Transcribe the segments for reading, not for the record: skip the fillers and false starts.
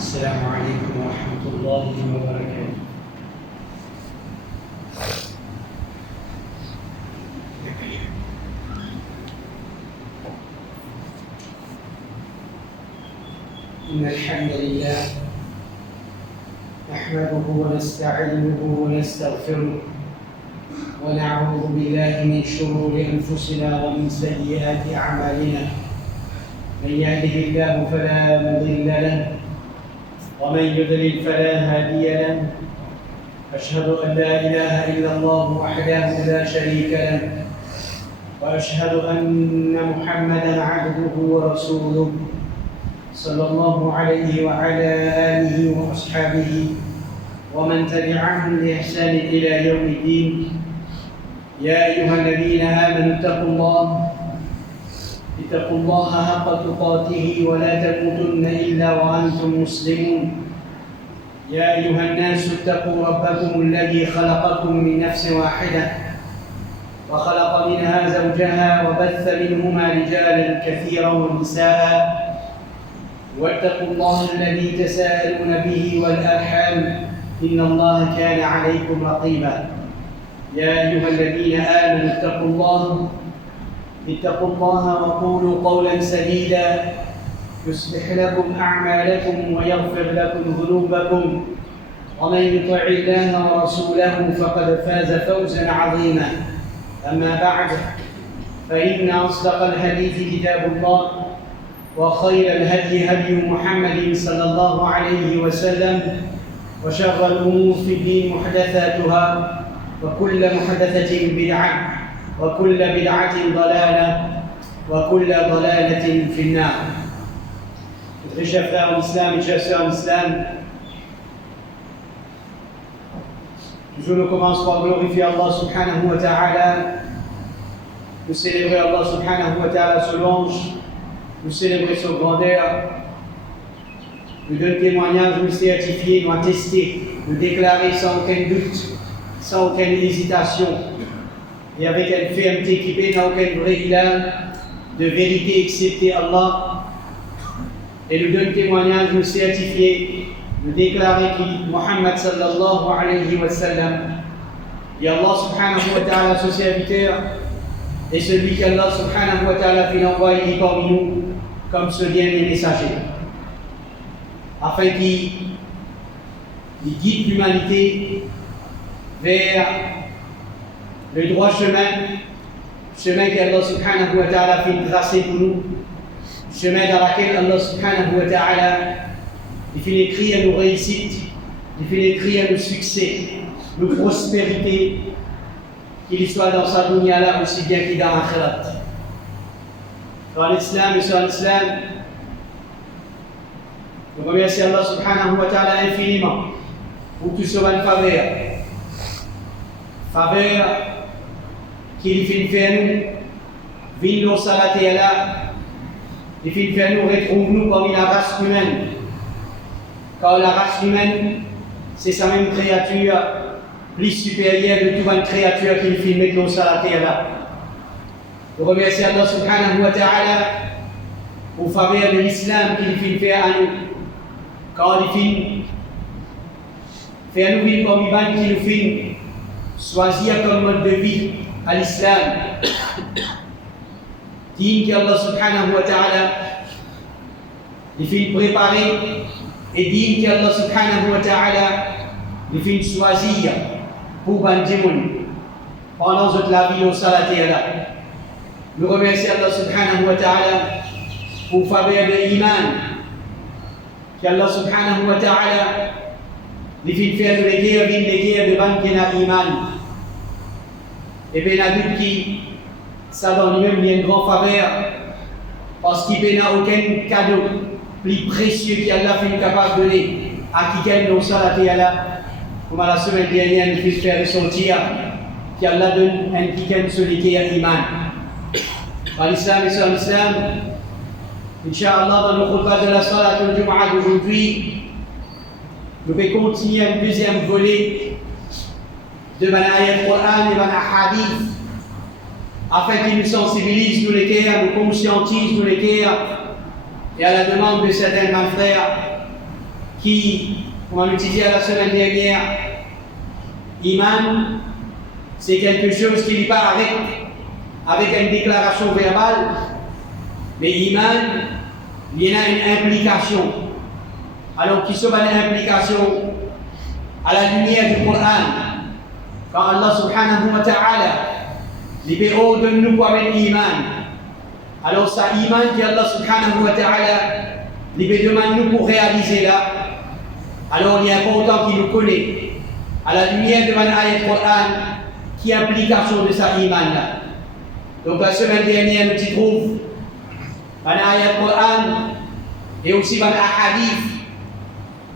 السلام عليكم ورحمة الله وبركاته. إن الحمد لله نحمده ونستعينه ونستغفره ونعوذ بالله من شرور أنفسنا ومن سيئات أعمالنا. من يهده الله فلا مضل له ومن يضلل فلا هادي له. أشهد أن لا إله إلا الله وحده لا شريك له وأشهد أن محمدا عبده ورسوله صلى الله عليه وعلى آله وأصحابه ومن تبعهم بإحسان إلى يوم الدين. يا أيها الذين آمنوا اتقوا الله حق تقاته ولا تموتن إلا وأنتم مسلمون. يا أيها الناس اتقوا ربكم الذي خلقكم من نفس واحدة وخلق منها زوجها وبث منهما رجالا كثيرا ونساء واتقوا الله الذي تساءلون به والأرحام إن الله كان عليكم رقيبا. يا أيها الذين آمنوا اتقوا الله وقولوا قولا سديدا يصلح لكم أعمالكم ويغفر لكم ذنوبكم ومن يطع الله ورسوله فقد فاز فوزا عظيما. أما بعد فإن أصدق الحديث كتاب الله وخير الهدي هدي محمد صلى الله عليه وسلم وشر الأمور في الدين محدثاتها وكل محدثة بدعة وكل بدعة ضلالة وكل ضلالة في النار. Très chers frères en islam et chers sœurs en islam, toujours nous commençons par glorifier Allah subhanahu wa ta'ala, de célébrer Allah subhanahu wa ta'ala son louange, de célébrer son grandeur, de donner témoignage, de certifier, de attester, de déclarer sans aucun doute, sans aucune hésitation et avec une fermeté qui n'a aucun vrai ilah de vérité excepté Allah, et de donner témoignage, de certifier, de déclarer que Muhammad sallallahu alayhi wa sallam et Allah subhanahu wa ta'ala son serviteur et celui qu'Allah subhanahu wa ta'ala fait envoyer parmi nous comme ce dernier messager, afin qu'il guide l'humanité vers le droit chemin qu'Allah subhanahu wa ta'ala fait tracer pour nous, chemin dans lequel Allah subhanahu wa ta'ala fait écrire nos réussites, fait écrire nos succès, nos prospérités, qu'il soit dans sa dunya là aussi bien qu'il dans l'akhirat. Dans l'islam et sur l'islam, nous remercions Allah subhanahu wa ta'ala infiniment pour tout ce faveur qu'il fait faire nous, vin nos salatés là, il fait faire nous retrouver nous parmi la race humaine. Car la race humaine, c'est sa même créature plus supérieure de toute une créature qu'il fait mettre nos salatés là. Nous remercions Allah subhanahu wa ta'ala pour faveur de l'islam qu'il fait faire à nous. Car il fait faire nous vivre comme Iban qui nous fait choisir comme mode de vie à l'islam. Digne qu'Allah subhanahu wa ta'ala il fait préparer et digne qu'Allah subhanahu wa ta'ala il fait choisir pour Bandimoun pendant toute la vie au salaté là. Nous remercions Allah subhanahu wa ta'ala pour faveur de l'iman qu'Allah subhanahu wa ta'ala il fait faire les guerres de ban qui n'a iman. Et bien la lutte qui ça dans lui-même il y a une grande faveur parce qu'il n'a aucun cadeau plus précieux qu'Allah fait capable de donner à qui nous salaté là. Comme la semaine dernière il fait faire ressortir qu'Allah donne un qui celui qui a iman. Dans l'islam et sur l'islam, Inch'Allah, dans le repas de la salat al-Jum'ah d'aujourd'hui, nous allons continuer un deuxième volet de Manayat Qur'an et Manayat Hadith, afin qu'il nous sensibilise, nous les cœurs, nous conscientise, nous les cœurs, et à la demande de certains frères qui, comme on l'utilisait la semaine dernière, Iman, c'est quelque chose qui n'est pas avec une déclaration verbale, mais Iman, il y a une implication. Alors, qui sont une implication à la lumière du Coran, quand Allah subhanahu wa ta'ala libère de nous avec l'iman. Alors, ça iman qu'Allah subhanahu wa ta'ala libère de nous pour réaliser là. Alors, il est important qu'il nous connaisse à la lumière de l'ayat Coran qui est l'application de sa iman là. Donc, la semaine dernière, nous y trouvons l'ayat Coran et aussi l'ahadith.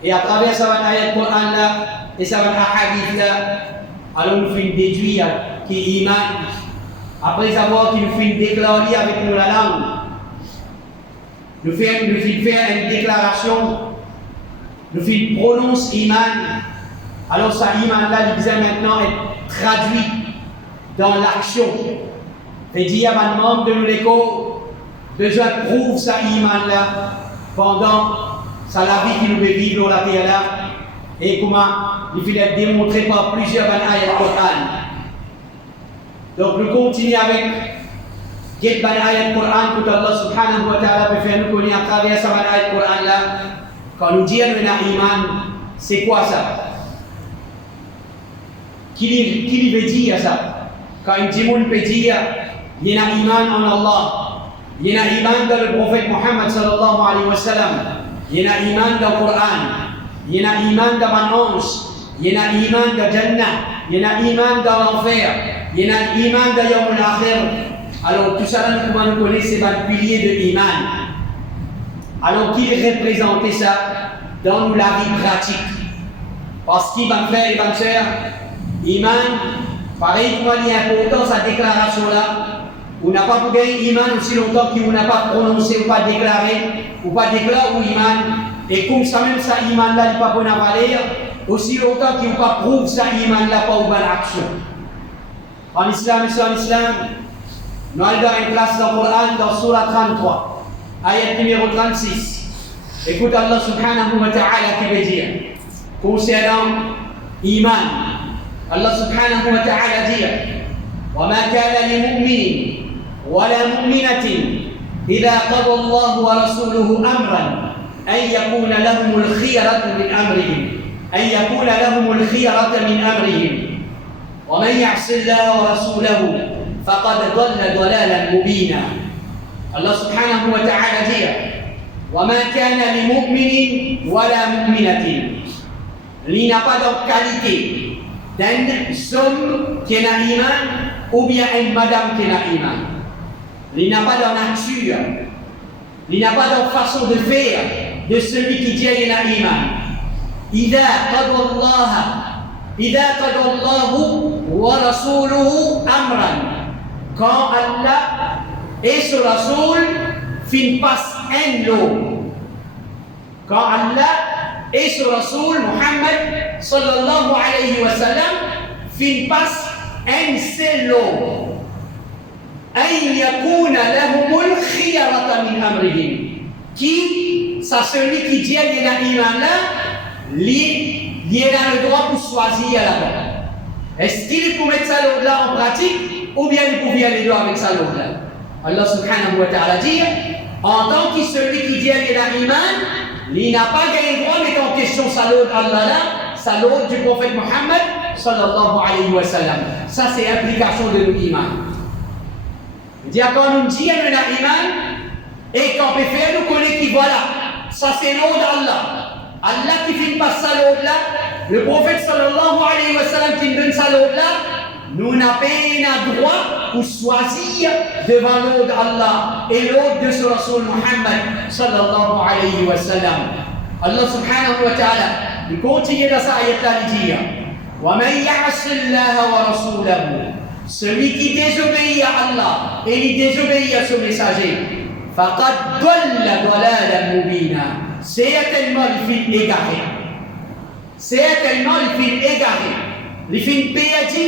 Et à travers ça, l'ayat Coran là, et ça, l'ahadith là, alors nous faisons déduire qui est iman. Après avoir qu'il nous fait une déclaration avec nous la langue, nous fait faire une déclaration, nous fait prononce iman. Alors ça iman là, il disait maintenant être traduit dans l'action. Et dit à un membre de nous l'écho, besoin de prouver ça iman là pendant sa la vie qui nous fait vivre dans la terre là. Et comment il faut être démontré par plusieurs ayats Coran. Donc nous continuons avec quelques ayats Coran que Allah subhanahu wa ta'ala peut faire nous connaître à travers ces ayats Coran là. Quand nous disons que iman, c'est quoi ça? Qui veut dire ça? Quand il dit qu'on peut dire il y a iman en Allah, il y a iman dans le prophète Muhammad sallallahu alayhi wa sallam, il y a iman dans le Coran, il y a iman dans un ange, il y a iman dans Jannah, il y a iman dans l'enfer, il y a iman dans Yawm al-Akhir. Alors tout ça, nous connaissons, c'est un pilier de iman. Alors qui représentait ça dans la vie pratique? Parce qu'il va faire, il va faire iman, pareil pour il est important sa déclaration là. On n'a pas pour gagner iman aussi longtemps qu'on n'a pas prononcé ou pas déclaré, ou pas déclaré ou iman. Et comme ça même ça iman là n'est pas bon à valer, aussi longtemps qu'on n'a pas prouvé ça iman là pas ou bonne action. En islam, nous allons dans une classe dans le Coran dans Surah 33, ayat numéro 36. Écoute Allah subhanahu wa ta'ala qui veut dire concernant iman. Allah subhanahu wa ta'ala dit وما كان لمؤمن ولا مؤمنة إذا قضى الله ورسوله أمرا أن يكون لهم الخيرة من أمرهم ومن يعص الله ورسوله فقد ضل ضلالا مبينا. الله سبحانه وتعالى dit وما كان لمؤمن ولا مؤمنة. Il n'a pas de qualité d'un homme qui a iman ou bien une madame qui a iman. Il n'a pas de nature, il n'a pas de façon de faire de celui qui dit qu'il a iman. إذا قضى الله ورسوله أمرا, quand Allah et son Rasoul passent un lot, quand Allah et son Rasoul Muhammad sallallahu alayhi wa sallam passent un seul lot, أن يكون لهم الخيرة من أمرهم, qui c'est celui qui dit qu'il a iman là, il a le droit pour choisir là-bas. Est-ce qu'il peut mettre ça là en pratique ou bien il peut y aller avec ça là? Allah subhanahu wa ta'ala dit en tant que celui qui dit qu'il a iman, il n'a pas gagné le droit de mettre en question sa l'autre Allah là, sa l'autre du prophète Muhammad sallallahu alayhi wa sallam. Ça c'est l'implication de l'iman. Il dit quand nous dit qu'il a iman et qu'on peut faire nous connaître qui voilà, ça c'est l'autre d'Allah. Allah qui fait pas ça l'autre là, le prophète sallallahu alayhi wa sallam qui donne ça l'autre là, nous n'avons pas droit pour choisir devant l'autre d'Allah et l'autre de ce Rasul Muhammad sallallahu alayhi wa sallam. Allah subhanahu wa ta'ala, il continue dans sa ayat là, il dit وَمَنْ يَعْصِ اللَّهَ وَرَسُولَهُ, celui qui désobéit à Allah et il désobéit à son messager, فَقَدْ ضَلَّ ضَلَالًا مُبِينًا, certainement il finit égaré. Certainement il finit égaré. Il finit perdu,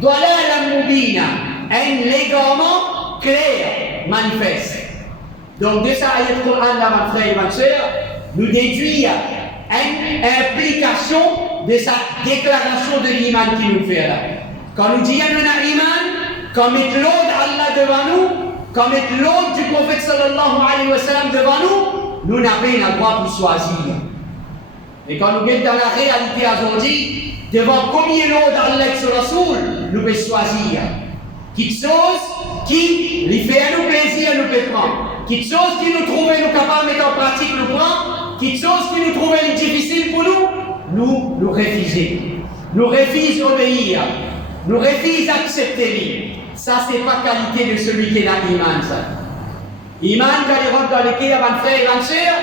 ضَلَالًا مُبِينًا, un égarement clair, manifeste. Donc de ça, ayat Coran là, ma frère et ma soeur, nous déduire une implication de sa déclaration de l'Iman qui nous fait là. Quand nous disons qu'on a l'Iman, quand mettre l'ordre d'Allah devant nous, quand mettre l'ordre du prophète sallallahu alayhi wa sallam devant nous, nous n'avons pas le droit pour choisir. Mais quand nous sommes dans la réalité aujourd'hui, devant combien l'ordre d'Allah et son Rasoul, nous pouvons choisir. Quelque chose qui lui fait nous plaisir, nous pouvons prendre. Quelque chose qui nous trouve nous capables de mettre en pratique, nous prendre. Quelque chose qui nous trouve difficile pour nous, nous refuser. Nous refusons d'obéir. Nous refusons d'accepter. Ça, ce n'est pas qualité de celui qui a l'iman, ça. Iman, quand il rentre dans le cœur, avant frère et avant sœur,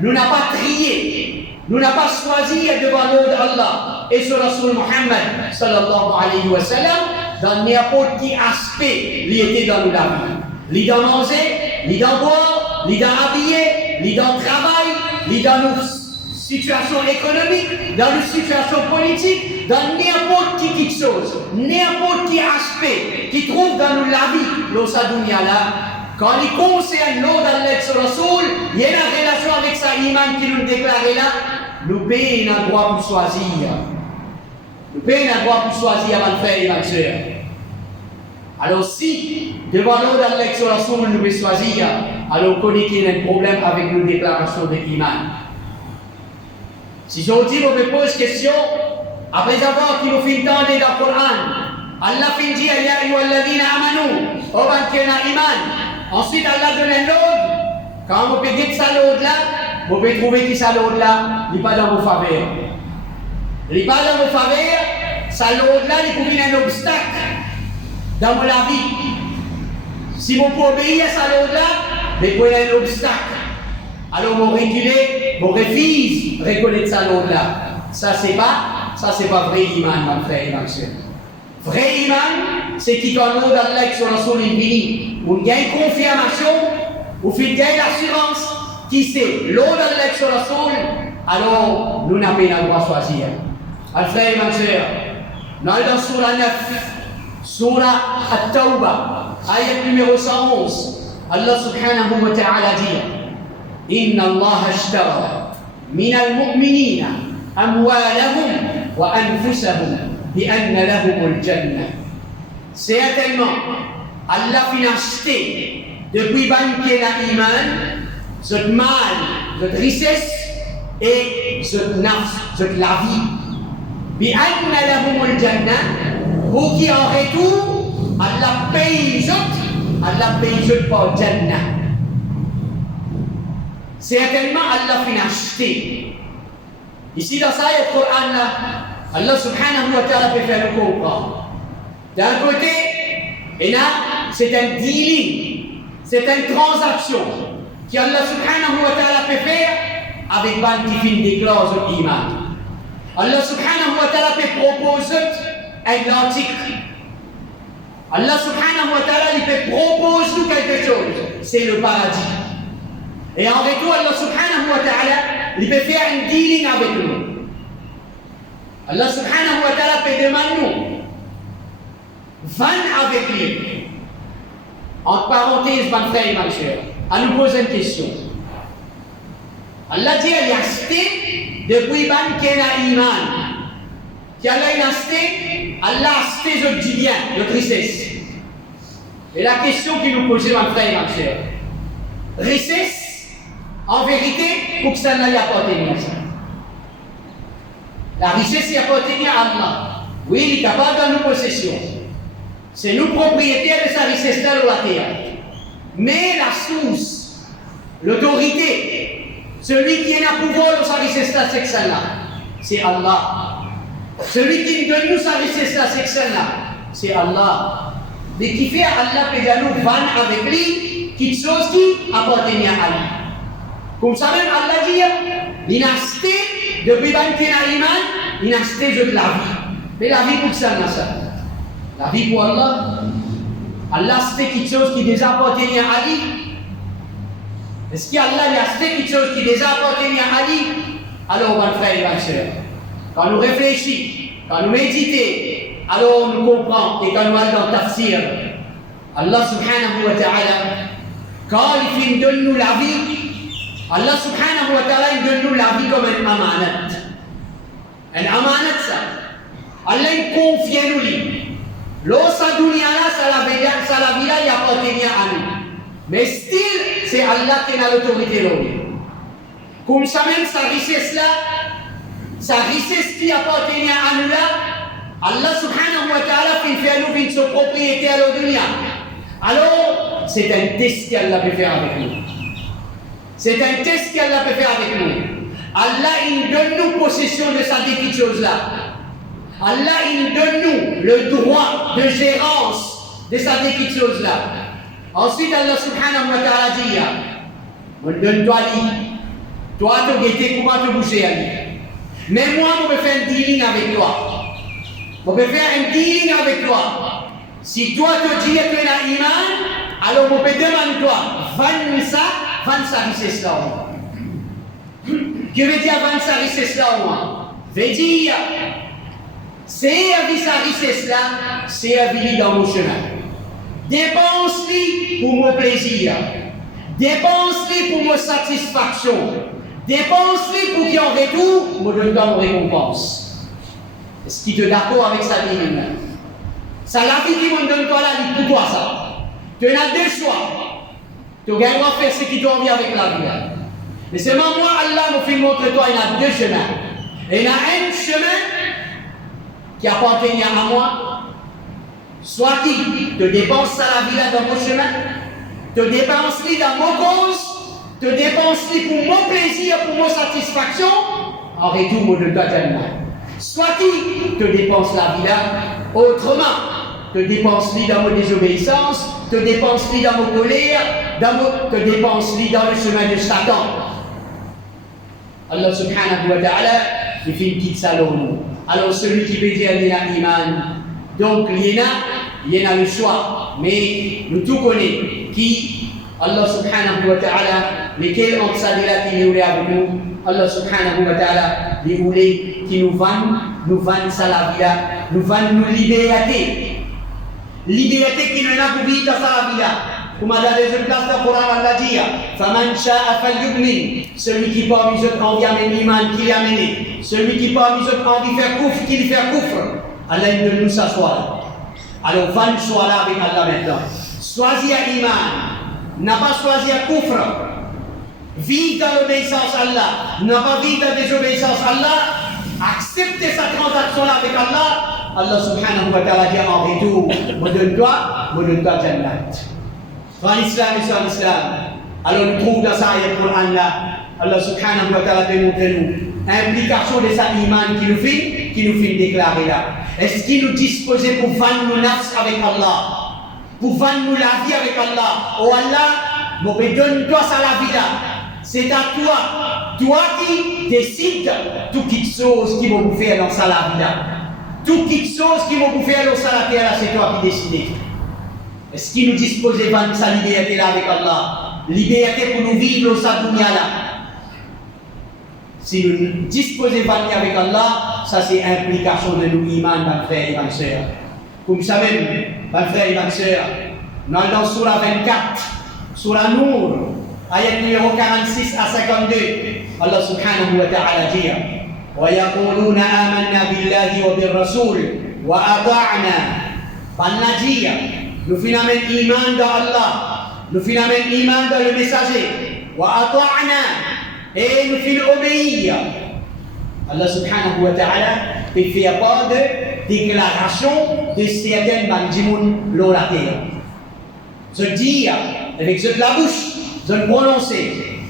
nous n'avons pas trié. Nous n'avons pas choisi devant l'ordre d'Allah et sur Rasul Muhammad sallallahu alayhi wa sallam dans n'importe quel aspect il était dans la vie. Il dans manger, il dans boire, il dans habiller, il dans travail, il dans nos situations économiques, dans nos situations politiques, dans n'importe quelle chose, n'importe quel aspect qui trouve dans nous la vie, là. Quand il concerne l'ordre d'Allah et son Rasoul, il y a une relation avec sa iman qui nous déclare là, nous payons un droit pour choisir. Nous payons un droit pour choisir avant de faire et avant de faire. Alors si, devant l'ordre d'Allah et son Rasoul, nous pouvons choisir, alors on connaît qu'il y a un problème avec nos déclarations de l'iman. Si aujourd'hui on me pose question, après avoir qu'il nous fait entendre dans le Coran, Allah fait dire, Ya ayyuhalladhina amanu, oban kena iman. Ensuite, Allah donne l'ordre. Quand vous pouvez dire ça l'ordre là, vous pouvez trouver que ça l'ordre là, il n'est pas dans vos faveurs. Il n'est pas dans vos faveurs, ça l'ordre là, il peut venir un obstacle dans la vie. Si vous pouvez obéir à ça l'ordre là, vous pouvez un obstacle. Alors vous reculez, vous refusez de reconnaître ça l'ordre là. Ça c'est pas vrai iman, mon frère et ma soeur. Vrai iman, c'est qui quand l'ordre d'Allah et son Rasoul est béni. On gagne confirmation, on fait gagne l'assurance, qui c'est l'ordre d'Allah et son Rasoul, alors nous n'avons pas le droit de choisir. Alors frère et ma soeur, dans Surah 9, Surah At-Tawbah, ayat numéro 111, Allah subhanahu wa ta'ala dit Inna Allah ashtara min al-mu'minina amwalahum wa anfusahum بأن لهم الجنة. Certainement, Allah a acheté depuis banquer la iman, cette mal, cette richesse et cette nafs, cette la vie. بأن لهم الجنة, pour qui en retour, Allah paye par Jannah. Certainement, Allah a acheté. Ici dans ça, il y a le Coran là. Allah subhanahu wa ta'ala peut faire le comprendre. D'un côté, et là, c'est un dealing, c'est une transaction que Allah subhanahu wa ta'ala peut faire avec des qui des clauses d'iman. Allah subhanahu wa ta'ala peut proposer un article. Allah subhanahu wa ta'ala il peut proposer quelque chose, c'est le paradis. Et en retour, Allah subhanahu wa ta'ala il peut faire un dealing avec nous. Allah subhanahu wa ta'ala peut demander nous, vendre avec lui. Entre parenthèses, mon frère et ma soeur, à nous poser une question. Allah dit, il a acheté depuis ban qu'il a iman. Qui Allah a acheté, Allah a acheté notre bien, notre richesse. Et la question qui nous pose, mon frère et ma soeur, richesse, en vérité, pour que ça n'aille apporter à ça. La richesse y appartient à Allah. Oui, il est capable de nos possessions. C'est nous propriétaires de sa richesse là sur la terre. Mais la source, l'autorité, celui qui a le pouvoir de sa richesse là, c'est celle-là. C'est Allah. Celui qui donne nous sa richesse là, c'est celle-là. C'est Allah. Mais qui fait Allah peut nous vendre avec lui quelque chose qui appartient à lui. Comme ça même Allah dit, il a acheté depuis qu'il a l'iman, il a acheté de la vie. Mais la vie pour ça, la vie pour Allah. Allah a acheté quelque chose qui déjà appartient à lui. Est-ce qu'Allah a acheté quelque chose qui déjà appartient à lui? Alors, mon frère et ma soeur, quand nous réfléchissons, quand nous méditons, alors nous comprenons et quand nous allons dans le tafsir, Allah subhanahu wa ta'ala, quand il donne nous la vie, Allah subhanahu wa ta'ala il donne nous la vie comme un amanat. Un amanat ça. Allah il confie nous lui. L'eau sa dunia là, ça la vie là, il appartient à nous. Mais still, c'est Allah qui a l'autorité là. Comme ça même, sa richesse qui appartient à nous là, Allah subhanahu wa ta'ala fait nous une son propriété à la dunia. Alors, c'est un test qu'Allah peut faire avec nous. C'est un test qu'Allah peut faire avec nous. Allah, il donne nous possession de sa petite chose là. Allah, il donne nous le droit de gérance de sa petite chose là. Ensuite, Allah subhanahu wa ta'ala dit, on donne toi lui. Toi, tu guetter comment te bouger à lui. Mais moi, je vais faire un dealing avec toi. Je vais faire un dealing avec toi. Si toi, tu dis que tu as iman, alors je vais demander toi, vends sa richesse là. Que veut dire vendre sa richesse là au moins? Veut dire, servir sa richesse là, servir dans mon chemin. Dépense-les pour mon plaisir. Dépense-les pour mon satisfaction. Dépense-les pour qu'il en retour, me donne mon récompense. Est-ce qu'il est d'accord avec ça, dit ça, la vie qui me donne toi là, pour toi ça. Tu as deux choix. Tu as le droit de faire ce qui t'en vient avec la vie. Mais seulement moi, Allah me fait montrer toi, il y a deux chemins. Et il y a un chemin qui appartient à moi. Soit qui te dépense la vie là dans mon chemin, te dépense-les dans mon cause, te dépense-les pour mon plaisir, pour mon satisfaction, en retour, moi je dois dire soit qui te dépense la vie là autrement, te dépense-les dans mon désobéissance, te dépense-les dans mon colère, te dépense-les dans le chemin de Satan. Allah subhanahu wa ta'ala, il fait une petite salon. Alors celui qui peut dire il a iman, donc il y en a le choix, mais nous tout connaissons qui Allah subhanahu wa ta'ala, lesquels ont ça de là qui nous avec nous, Allah subhanahu wa ta'ala, les voulait qui nous vendent ça la vie là, nous vendent nous liberté. Liberté qui nous a pour vivre dans ça la vie là. Comme dans les autres places du Coran, Allah dit, Faman sha'a falyu'min, celui qui parmi eux envie amener l'iman, qui l'a amené. Celui qui parmi eux envie faire coufre, qui lui fait coufre. Allah il donne nous s'asseoir. Alors, va nous soir là avec Allah maintenant. Choisir iman, n'a pas choisir coufre. Vivre dans l'obéissance à Allah, n'a pas vivre dans la désobéissance à Allah. Accepter sa transaction là avec Allah. Allah subhanahu wa ta'ala dit en retour, me donne-toi Jannat. Frère l'islam et sur l'islam. Alors, nous trouvons dans ça ayat Coran là, Allah subhanahu wa ta'ala démontre nous implication de sa iman qui nous fait déclarer là. Est-ce qu'il nous disposait pour vendre nos nafs avec Allah, pour vendre nous la vie avec Allah? Oh Allah, donne-toi ça la vie là. C'est à toi qui décides toute chose qui va vous faire dans ça la vie là. Toute chose qui va vous faire dans ça la terre là, c'est toi qui décides. Est-ce qu'il nous disposait de vendre sa liberté là avec Allah? Liberté pour nous vivre dans sa dunya là. Si nous disposons de vendre avec Allah, ça c'est implication de nous iman, mes frères et mes sœurs. Comme vous savez, mes frères et mes sœurs, dans Surah 24, Surah Nour, ayat numéro 46 à 52, Allah subhanahu wa ta'ala dit وَيَقُولُونَ آمَنَّا بِاللَّهِ وَبِالرَّسُولِ وَأَطَعْنَا Allah dit, nous finalement iman dans Allah, nous finalement iman dans le messager, وَأَطَعْنَا et nous faisons obéir. Allah subhanahu wa ta'ala fait faire part de déclaration de certaines bandimoun l'eau la terre. Je dis avec la bouche, je prononcer.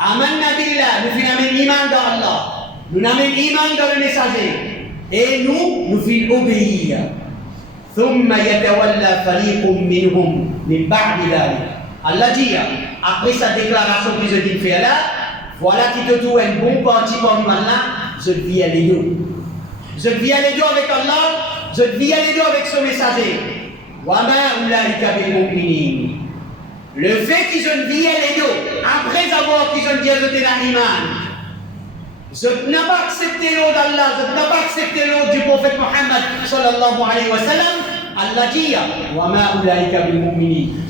Amanna billah, nous faisons iman dans Allah, nous avons iman dans le messager, et nous faisons obéir. ثم يتولى فريق منهم من بعد ذلك. Allah dit, après sa déclaration que je viens de faire là, voilà qui te trouve un bon parti parmi là, je vis à les deux. Je vis à les deux avec Allah, je vis à les deux avec son messager. Le fait qu'ils ont vis à les deux, après avoir qu'ils ont dit à la iman, je n'ai pas accepté l'eau d'Allah, je n'ai pas accepté l'eau du prophète Mohammed sallallahu alayhi wa sallam. Allah dit,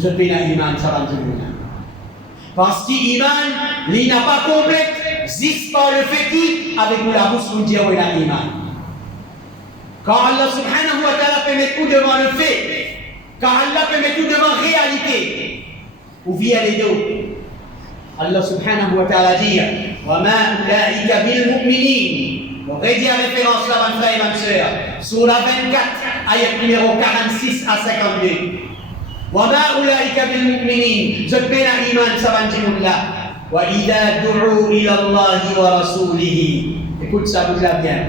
je paie la iman, ça va Parce qu'iman, il n'a pas complète, juste par le fait qu'il, avec la bouche, nous dire qu'il a iman. Quand Allah subhanahu wa ta'ala peut mettre tout devant le fait, quand Allah peut mettre tout devant réalité, ou via les deux, Allah subhanahu wa ta'ala dit وَمَا أُولَٰئِكَ بِالْمُؤْمِنِينَ. On rédit la référence là, mon frère et ma soeur, sur la 24, ayat numéro 46 à 52. وَمَا أُولَٰئِكَ بِالْمُؤْمِنِينَ. Je paie la iman, ça va dire là. وَإِذَا دُعُوا إِلَى اللَّهِ وَرَسُولِهِ. Écoute ça, vous là bien.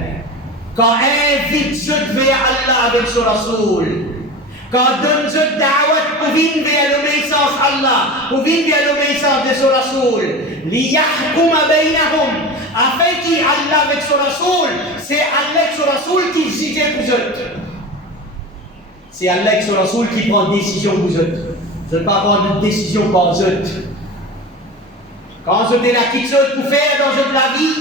Quand invite je vers Allah avec son Rasoul, quand donne je da'wat pour venir vers l'obéissance à Allah, pour venir vers l'obéissance de son Rasoul, liyahkuma baynahum, afin qu'Allah avec son Rasoul, c'est Allah avec son Rasoul qui juge pour eux. C'est Allah avec son Rasoul qui prend décision pour eux. Je ne vais pas prendre une décision pour eux. Quand je te la quitte pour faire dans la vie,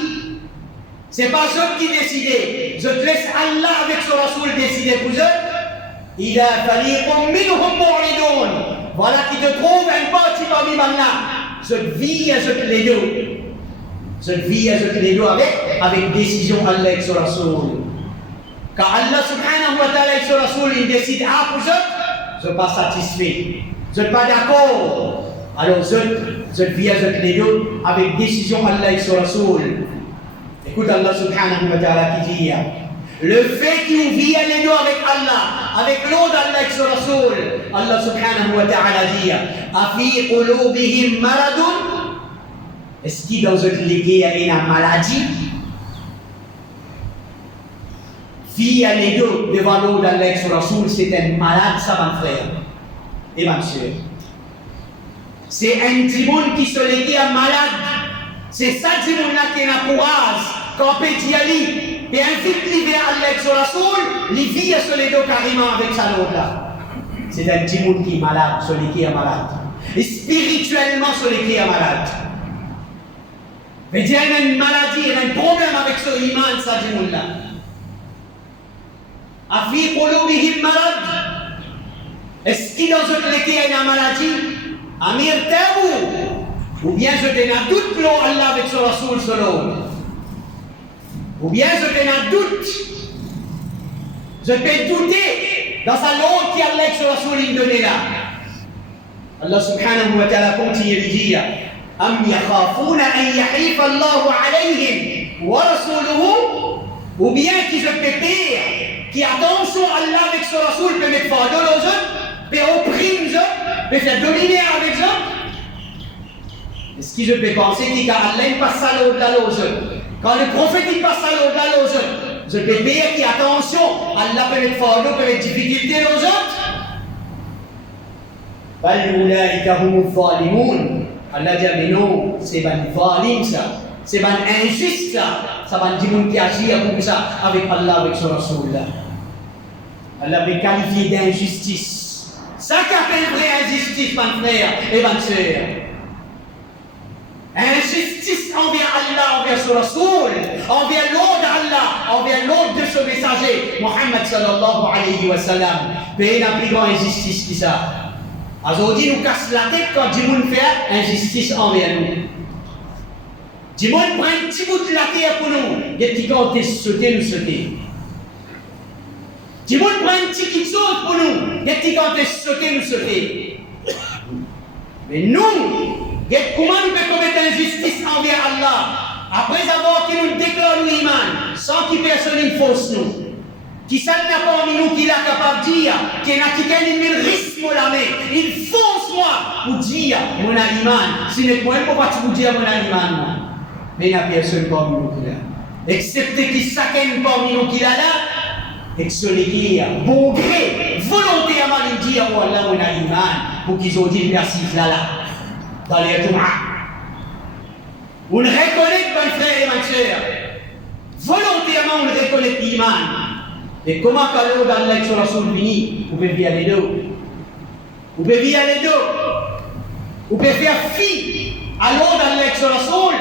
c'est pas eux qui décident. Je te laisse Allah avec son Rasoul décider pour eux. Il a fallu voilà qui te trouve un parti parmi là. Je vis avec les deux. Je vis avec les deux avec décision Allah avec son Rasoul. Quand Allah subhanahu wa ta'ala avec son Rasoul il décide pour eux, je ne suis pas satisfait. Je ne suis pas d'accord. Alors je vis avec les deux avec décision Allah avec son Rasoul. Écoute Allah subhanahu wa ta'ala qui dit le fait qu'il vit les deux avec Allah, avec l'autre Allah avec son Rasoul, Allah subhanahu wa ta'ala dit Afi qulubihim maradun. Est-ce qu'il dans cette ligue y a une maladie? Vit les deux devant l'autre Allah avec son Rasoul, c'est un malade, ça mon frère et ma soeur. C'est un timon qui se l'était un malade. C'est ça timon-là qui est un courage. Quand on peut y aller, et invite l'hiver Allah avec son Rasoul, il vit sur les deux carrément avec sa l'autre là. C'est un timon qui est malade, celui qui est malade. Et spirituellement, celui qui est malade. Mais il y a une maladie, il y a un problème avec ce iman, ça timon-là. Afi qulubihim marad. Est-ce qu'il dans ce qui a une maladie? Amir tabou. Ou bien je tenais un doute pour Allah avec son Rasoul solo. Ou bien je tenais un doute. Je peux douter dans sa langue qui Allah avec son Rasoul il donnait là. Allah subhanahu wa ta'ala continue de dire Am yakhafuna an yahifa Allahu alayhim wa rasuluhu. Ou bien qui je peux pire, qui attention Allah avec son Rasoul peut mettre fardeau aux autres, peut opprimer les autres, peut faire dominer avec eux. Est-ce que je peux penser qu'Allah passe à l'autre aux autres? Quand le prophète il passe à l'autre aux autres, je peux dire qu'il attention, Allah peut mettre fardeau, peut mettre difficulté aux autres. Allah dit mais non, c'est un valim ça, c'est un injuste ça, ça va dire qui agit comme ça avec Allah, avec son Rasoul. Allah veut qualifier d'injustice. Ça qui appelle vraie injustice, mon frère et ma soeur. Injustice envers Allah, envers son Rasoul, envers l'autre d'Allah, envers l'autre de son messager, Muhammad sallallahu alayhi wa sallam. Mais il y a plus grande injustice que ça. Aujourd'hui, nous casse la tête quand Dimoun fait injustice envers nous. Dimoun prend un petit bout de la terre pour nous, des petits quand nous sauter. Dimoun prend un petit qui saute pour nous, des petits quand nous sauter. Mais nous, comment nous pouvons commettre injustice envers Allah après avoir qu'il nous déclare l'iman sans qu'il personne ne fausse nous? Qui ça n'a pas parmi nous qui l'a capable de dire qu'il n'a qu'un risque la main, il fonce moi pour dire mon iman. Si n'est pas pour pas vous dire mon iman, mais il n'y a personne parmi nous qui l'a. Excepté qu'il s'acquiert parmi nous qui l'a là, et que celui qui a bon gré, volontairement lui dire oh Allah mon iman, pour qu'ils ont dit merci là. Dans les Jum'a. On reconnaît, mon frère et ma soeur, volontairement on reconnaît l'iman. Et comment quand l'eau d'Allah sur la soul fini, vous pouvez vivre les deux. Vous pouvez vivre les deux. Vous pouvez faire fi à l'eau d'Allah sur la soul.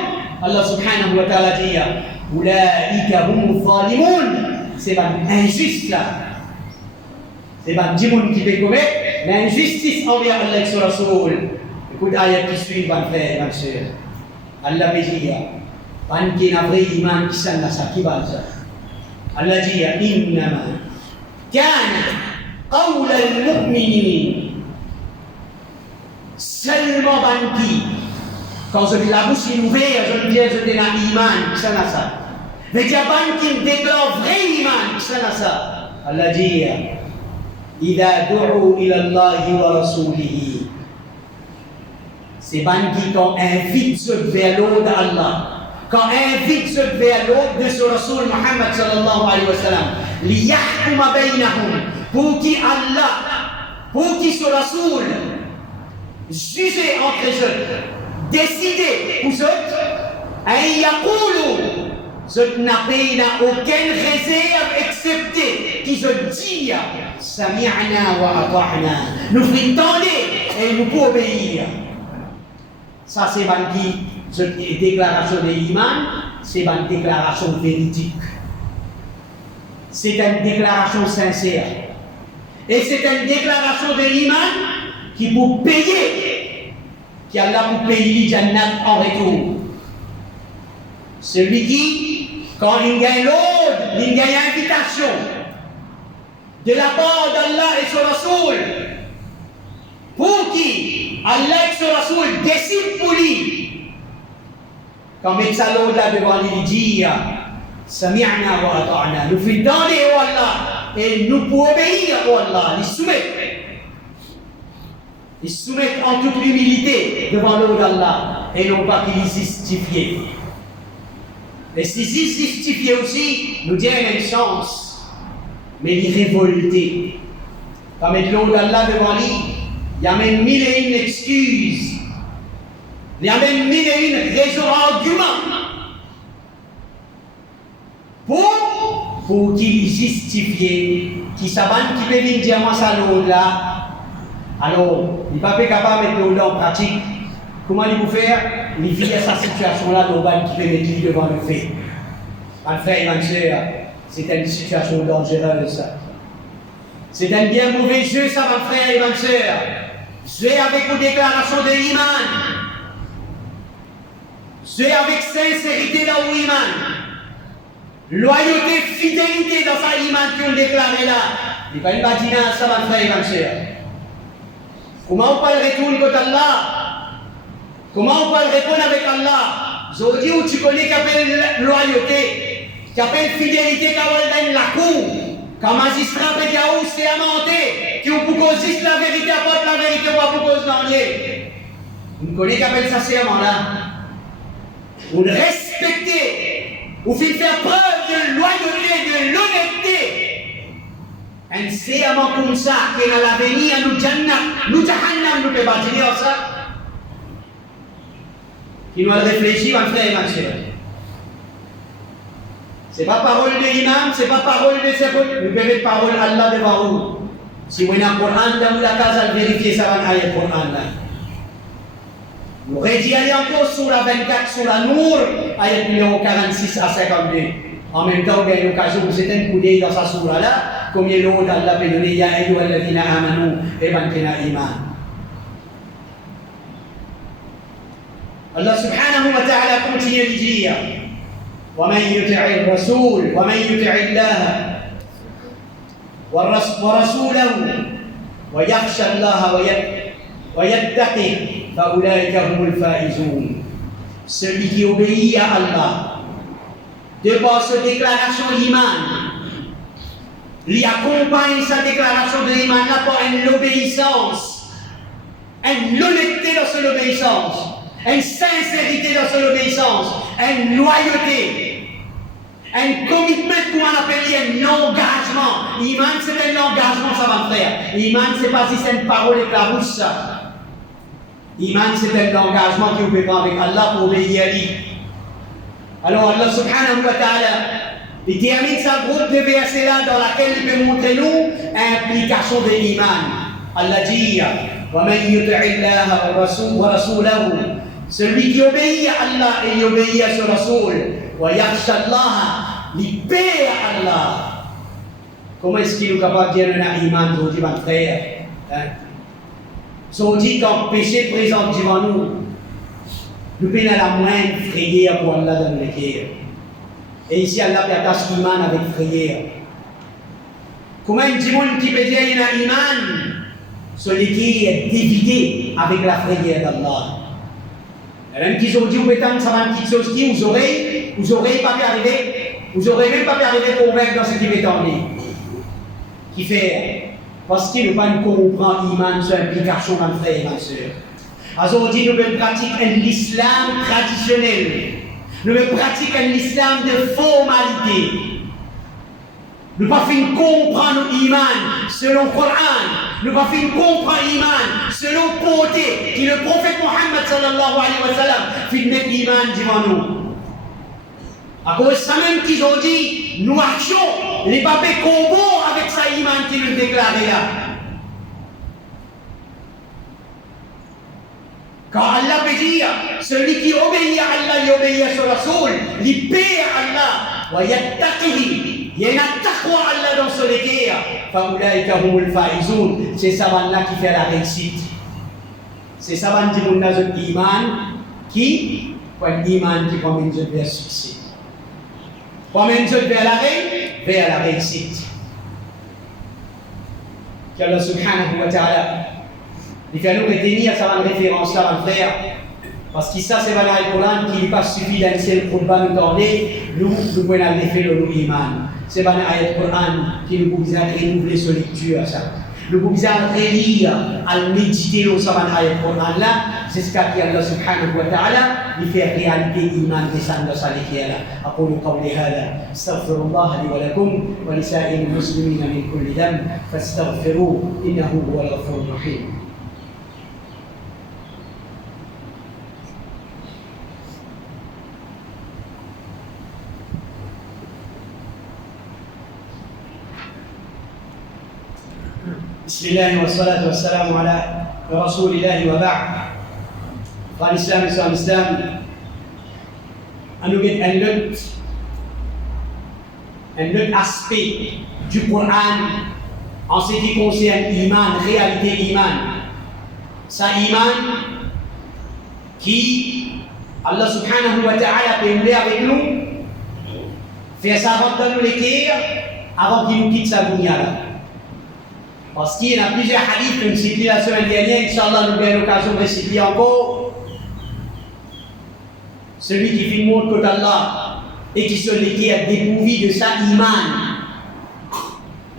Allah subhanahu wa ta'ala dit Oulaïka hum zalimoun. C'est pas injuste là. C'est pas Dimoun qui fait commettre l'injustice envers Allah sur la soul. Écoute ayat qui suit, mon frère et ma soeur. Allah me dit, ban qui n'a vrai iman qui s'en a ça, qui va ça. Allah dit, innama kana qawla al-mu'minin. Seulement ban qui, quand je dis la bouche est ouverte, je dis, je dis, un iman qui s'en a ça. Mais il y a ban qui me déclare vrai iman qui s'en a ça. Allah dit, إذا دعوا إلى الله ورسوله. C'est ban qui quand invite ceux vers l'autre d'Allah, quand invite ceux vers l'autre de ce Rasoul Muhammad sallallahu alayhi wa sallam, liyahkuma baynahum, pour qui Allah, pour qui ce Rasoul juger entre eux, décider pour eux, et yaqulu, je n'a aucune réserve excepté qui se dit Sami'na wa ata'na. Nous entendons et nous pouvons obéir. Ça c'est une déclaration de l'Iman, c'est une déclaration véridique. C'est une déclaration sincère. Et c'est une déclaration de l'Iman qui peut payer, qui a là pour payer le Jannat en retour. Celui qui, quand il gagne l'ordre, il gagne l'invitation de la part d'Allah et son Rasoul, pour qui Allah et son Rasoul décident pour lui, quand il met sa l'ordre là devant lui, il dit Sami'na wa ata'na, nous faisons donner au Allah et nous pouvons obéir au Allah, ils soumettent en toute humilité devant l'ordre d'Allah et non pas qu'ils justifient. Et si ils justifient aussi, nous disons une chance, mais ils révoltent. Quand mettre l'ordre d'Allah devant lui, il y a même mille et une excuses, il y a même mille et une raisons, arguments pour qu'ils justifient, qui savent qui peut venir dire moi ça l'ordre là. Alors, il n'est pas capable de mettre l'ordre en pratique. Comment il peut faire? Il vit à sa situation là, l'organe qui peut mettre lui devant le fait. Mon frère et ma soeur, c'est une situation dangereuse. C'est un bien mauvais jeu, ça, mon frère et ma soeur. Jouer avec vos déclarations de l'Iman. Jouer avec sincérité dans l'Iman. Loyauté, fidélité dans sa Iman qu'on déclare là. Il n'y a pas une badina, ça, mon frère et ma soeur. Comment on peut le retourner contre Allah? Comment on peut répondre avec Allah? Je dis où tu connais qui appelle loyauté, qui appelle fidélité, qui appelle la cour, quand magistrat peut dire où c'est amendé, qui ou pour cause la vérité, apporte la vérité, ou pour cause l'enlier. Vous connaissez qui appelle ça serment là? Vous respectez, vous faites faire preuve de loyauté, de l'honnêteté. Un serment comme ça, qui est à l'avenir, nous jahannam, nous peut pas dire ça. Qui nous a réfléchi, mon frère et ma soeur. Ce n'est pas parole de l'imam, ce n'est pas parole de ses potes. Nous pouvons mettre parole Allah devant vous. Si vous avez un Coran, dans la case, à vérifier ça va aller Coran là. Nous rédigez aller encore sur la 24, sur la Nour, ayat numéro 46 à 52. En même temps, il y a une occasion où c'est un coup d'œil dans sa sourate là, comme il y a l'autre Allah peut donner, ya ayyuhalladhina amanu, et bankina iman. Allah subhanahu wa ta'ala continue de dire وَمَنْ يُطِعِ الرَّسُولِ وَمَنْ يُطِعِ اللَّهَ وَرَسُولَهُ وَيَخْشَى اللَّهَ وَيَتَّقِهِ فَأُولَٰئِكَ هُمُ الْفَائِزُونَ. Celui qui obéit à Allah, de par sa déclaration d'iman, lui accompagne sa déclaration de l'iman là par une obéissance, une honnêteté dans son obéissance, une sincérité dans son obéissance, une loyauté, un commitment, comment on appelle, un engagement. L'iman, c'est un engagement, ça va faire. L'iman, c'est pas si c'est une parole et la bouche, ça. L'iman, c'est un engagement que vous pouvez prendre avec Allah pour obéir à lui. Alors, Allah subhanahu wa ta'ala, il termine sa groupe de versets là dans laquelle il peut montrer nous l'implication de l'iman. Allah dit, وَمَنْ يُطِعِ اللَّهَ وَرَسُولَهُ. Celui qui obéit à Allah et il obéit à son Rasoul, وَيَخْشَى اللَّهَ, il paie à Allah. Comment est-ce qu'il est capable de dire un iman aujourd'hui, mon frère? Aujourd'hui, quand le péché présent devant nous, nous prenons la moindre frayeur pour Allah dans le cœur. Et ici, Allah attache l'iman avec frayeur. Comment un petit monde qui peut dire qu'il y a un iman, celui qui est dévidé avec la frayeur d'Allah. Même qu'ils ont dit, vous mettez ça va une petite chose qui vous aurez pas pu arriver, vous aurez même pas pu arriver pour convaincre dans ce qui est en ligne. Qui fait, parce qu'il ne pas nous comprendre l'iman, c'est implication dans le frère et ma soeur. Aujourd'hui, nous devons pratiquer l'islam traditionnel. Nous devons pratiquer l'islam de formalité. Nous ne pas finir comprendre l'iman selon le Coran. Nous ne pas finir comprendre l'iman selon le porté qui le prophète Mohammed sallallahu alayhi wa sallam fit mettre l'iman devant nous. À cause de ça même qu'ils ont dit, nous marchons les papiers combo avec sa iman qui nous déclarait là. Quand Allah peut dire, celui qui obéit à Allah, il obéit à son Rasoul, il paie à Allah, wa yattaqihi, il y a une taqwa Allah dans son équerre, fa'ulaika humul faizun, c'est ça là qui fait la réussite. C'est ça qui dit notre iman qui promène nous vers le succès. Promène nous vers la réussite. Qu'Allah subhanahu wa ta'ala il faut nous retenir ça référence là, mon frère, parce que ça c'est dans le Coran qui n'est pas suffit d'un seul Coran nous donner, nous pouvons aller faire le iman. C'est dans l'ayat Coran qui nous pousse à renouveler sa lecture ça. Nous pouvons à relire, à méditer dans ça dans l'ayat Coran là, c'est ce qu'a dit Allah subhanahu wa ta'ala, il fait réalité iman descendre dans sa lecture là. أقول قولي هذا استغفر الله لي ولكم ولسائر المسلمين من كل ذنب فاستغفروه إنه هو الغفور الرحيم. بسم الله والصلاة والسلام على رسول الله وبعد. قال الإسلام أن نجد un autre aspect du Coran en ce qui concerne l'iman, réalité iman. Ça iman qui Allah subhanahu wa ta'ala peut aimer avec nous, faire ça avant de nous l'écrire, avant qu'il nous quitte sa dunya là. Parce qu'il y a plusieurs hadiths que nous citons la semaine dernière, Inch'Allah, nous avons l'occasion de réciter encore. Celui qui fait le monde contre Allah et qui se est dépourvu de sa iman.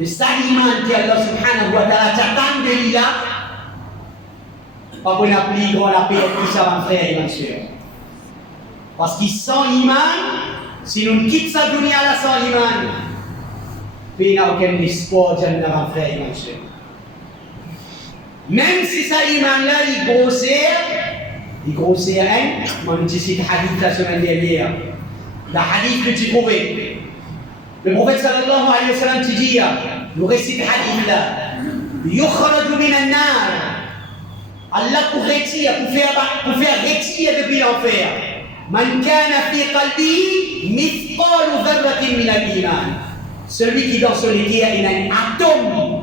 De sa iman qui Allah subhanahu wa ta'ala t'attend de lui là. Pas qu'on a plus grand la paix qui ça va faire et ma soeur. Parce qu'il sans iman, si nous quittons sa dunya là sans iman, il n'y a aucun espoir de Jannah, frère et ma soeur. Même si ça iman là, il grossir, hein? Moi, je dis le hadith la semaine dernière. Le hadith que tu trouvais. Le prophète sallallahu alayhi wa sallam te dit, nous récite le hadith là. Yukhraju min an-nar. Allah pour faire retirer depuis l'enfer. Man kana fi qalbihi mithqalu dharratin min al-iman. Celui qui dans son équerre, il a un atome.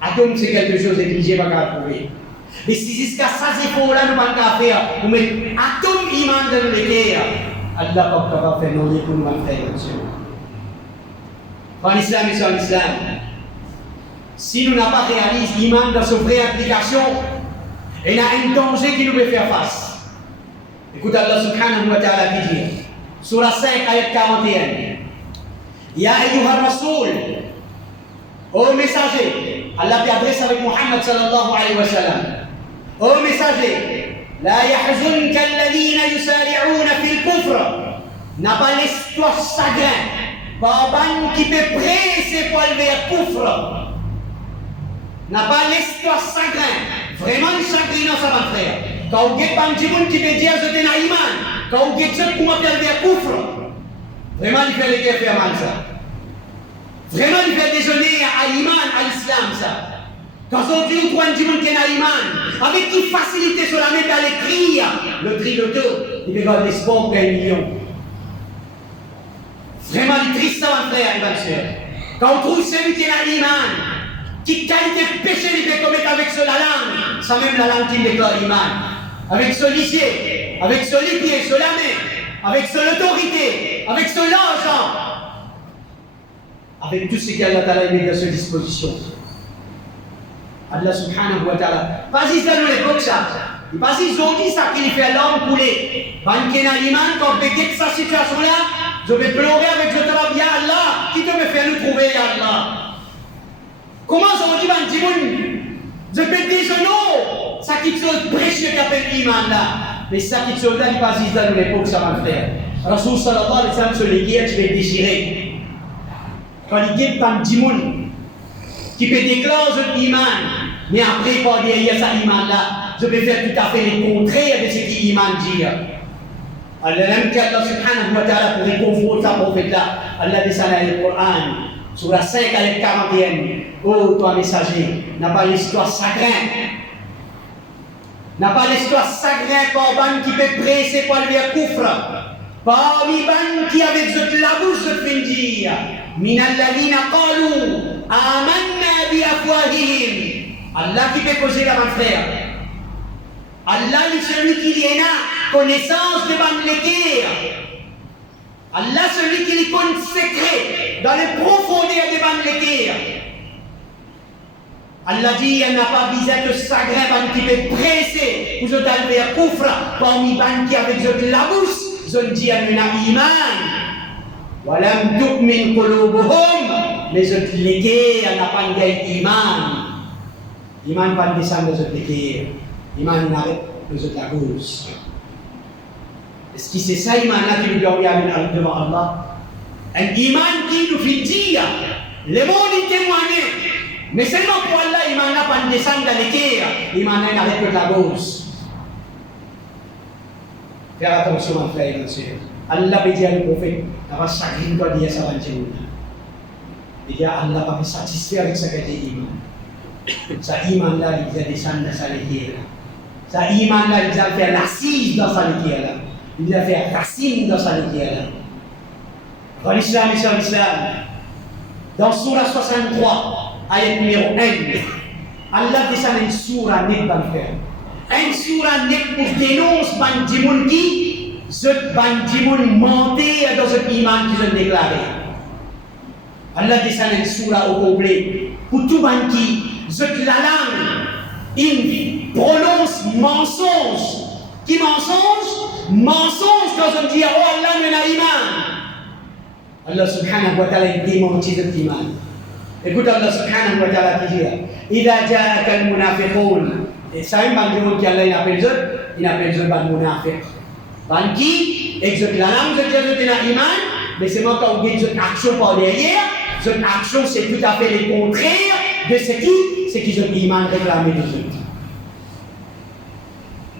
Atome, c'est quelque chose de que je n'ai pas qu'à trouver. Mais si jusqu'à ça, c'est pour là, nous n'avons pas qu'à faire. Vous mettez atome iman dans l'équerre. Allah n'est pas capable de faire non pour nous faire, monsieur. En islam et sur l'islam, si nous n'avons pas réalisé l'iman dans son vraie application, il y a un danger qui nous peut faire face. Écoute Allah subhanahu wa ta'ala qui dit, Surah 5, ayat 41. Ya ayyuha rasoul, ô messager, Allah t'adresse avec Muhammad sallallahu alayhi wa sallam. Ô messager, la yahzunka alladhina yusari'una fil kufr. N'a pas l'espoir chagrin, pas ban qui peut presser pour aller vers kufr. N'a pas l'espoir chagrin, vraiment chagrin ça va frère. Quand vous êtes pas un petit monde qui peut dire je t'ai naïman, quand vous êtes seul pour m'appeler vers kufr. Vraiment, il fait les guerres faire mal, ça. Vraiment, il fait déjeuner à l'iman, à l'islam, ça. Quand on dit ou un monde qui est à l'iman, avec qui facilité sur la mettre à l'écrire, le cri de deux, il peut avoir l'espoir pour 1 million. Vraiment, il est triste, ça, mon frère et ma soeur. Quand on trouve celui qui est à l'iman, Qui qualité de péché il peut commettre avec ce la langue? Ça même la langue qui déclare l'iman. Avec ce lycée, avec ce pied, ce la main, avec ce l'autorité, avec ce l'argent, avec tout ce qu'Allah Ta'ala met à sa disposition. Allah subhanahu wa ta'ala. Pas si ça nous l'époque ça. Pas si ils ont dit ça qu'il fait l'homme couler. Banquer dans l'iman, quand on fait cette situation-là, je vais pleurer avec ce travail. Ya Allah, qui te me fait nous trouver, Ya Allah? Comment ça on dit, ban Timoun? Je peux dire non. Ça qui te précieux qu'appelle l'iman là. Mais ça qui te là, il pas si ça nous l'époque ça, mon frère. Rasoul sallallahu alayhi wa sallam se les guerres, tu vas déchirer. Quand il dit ban Timoun, qui peut déclarer l'iman, mais après, quand derrière ça, l'iman là, je vais faire tout à fait le contraire de ce que l'iman dit. Allah même qu'Allah subhanahu wa ta'ala pour réconforter sa prophète là, Allah descend dans le Coran, sur la 5 à la 41. Oh, toi messager, n'a pas l'histoire chagrin. N'a pas l'histoire chagrin par ban qui peut presser pour aller vers Koufra. Parmi ban qui avec la bouche de fin dire. Min alladhina qalu amanna bi afwahihim. Allah qui peut poser la main frère. Allah est celui qui a connaissance de ban l'équerre. Allah celui qui les connaît secret dans les profondeurs de ban l'équerre. Allah dit elle n'a pas besoin de sagrin ban qui peut presser pour se aller vers Koufra parmi ban qui avec la bouche. Je dis elle n'a iman. Walam tu'min qulubuhum, mais je l'équerre elle n'a pas de iman. Iman pas descendre de l'équerre. Iman n'arrête que de la gauche. Est-ce que c'est ça l'iman qui nous doit amener devant Allah? Un iman qui nous fait dire, le monde est témoigné, mais seulement pour Allah, l'iman n'a pas descendre de l'équerre. L'iman n'arrête que de la gauche. Faire attention, mon frère et ma soeur. Allah peut dire au prophète, il va chagrin toi dire ça va te dire. Il dit Allah va me satisfaire avec ce que j'ai dit. Sa iman là, il va descendre dans sa l'équerre. Sa iman là, il va faire l'assise dans sa l'équerre là. Il va faire racine dans sa l'équerre là. Dans l'islam, dans Surah 63, ayat numéro 1, Allah descend une surah net dans le frère. Une surah net pour dénoncer ban dimoun qui, ce ban dimoun monté dans ce iman qui se déclaré. Allah descend une surah au complet pour tout ban qui, ce la langue, il prononce mensonge. Qui mensonge? Mensonge quand on dit oh Allah mena iman. Allah subhanahu wa ta'ala démentit cet iman. Écoute Allah subhanahu wa ta'ala qui dit Idha ja'aka al-munafiqun. Et ça même ban qui Allah il appelle eux ban munafiq. Ban qui exerce la langue de Dieu de la iman, mais c'est moi quand on dit cette action par derrière, cette action c'est tout à fait le contraire de ce qu'ils ont iman réclamé de eux.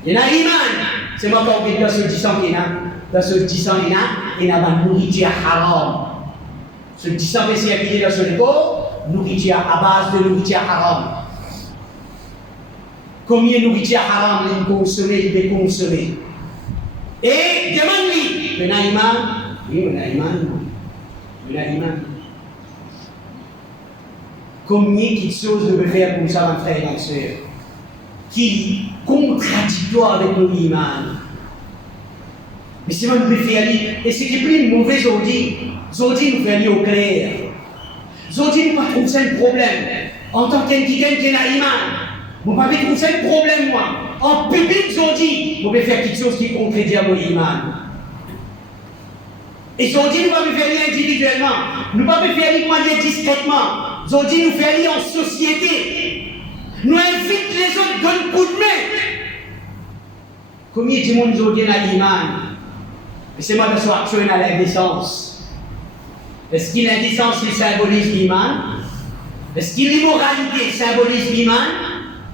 Il y a iman, c'est moi quand on dit dans ce 10 ans qu'il y a, dans ce 10 ans il y a une nourriture haram. Ce 10 ans c'est qu'il y a dans ce corps, nourriture à base de nourriture haram. Combien de nourriture haram il consomme, il peut consommer. Et demande-lui, il y a iman, oui, il y a iman. Combien de choses je peux faire pour ça, mon frère et ma soeur, qui est contradictoire avec nos iman. Mais si on peut faire, et ce qui est plus mauvais aujourd'hui, nous faisons au clair. Aujourd'hui, nous ne trouvons pas un problème. En tant qu'indiquant qui a iman, nous ne pouvons pas trouver un problème, moi. En public, aujourd'hui, nous pouvons faire quelque chose qui contredit à mon iman. Et aujourd'hui, nous ne pouvons pas faire individuellement. Nous ne pouvons pas faire discrètement. Aujourd'hui, nous faisons en société. Nous invitons les autres à donner coup de main. Combien de monde aujourd'hui a l'iman? Et c'est moi de son action à l'indécence. Est-ce que l'indécence symbolise l'iman? Est-ce que l'immoralité symbolise l'iman?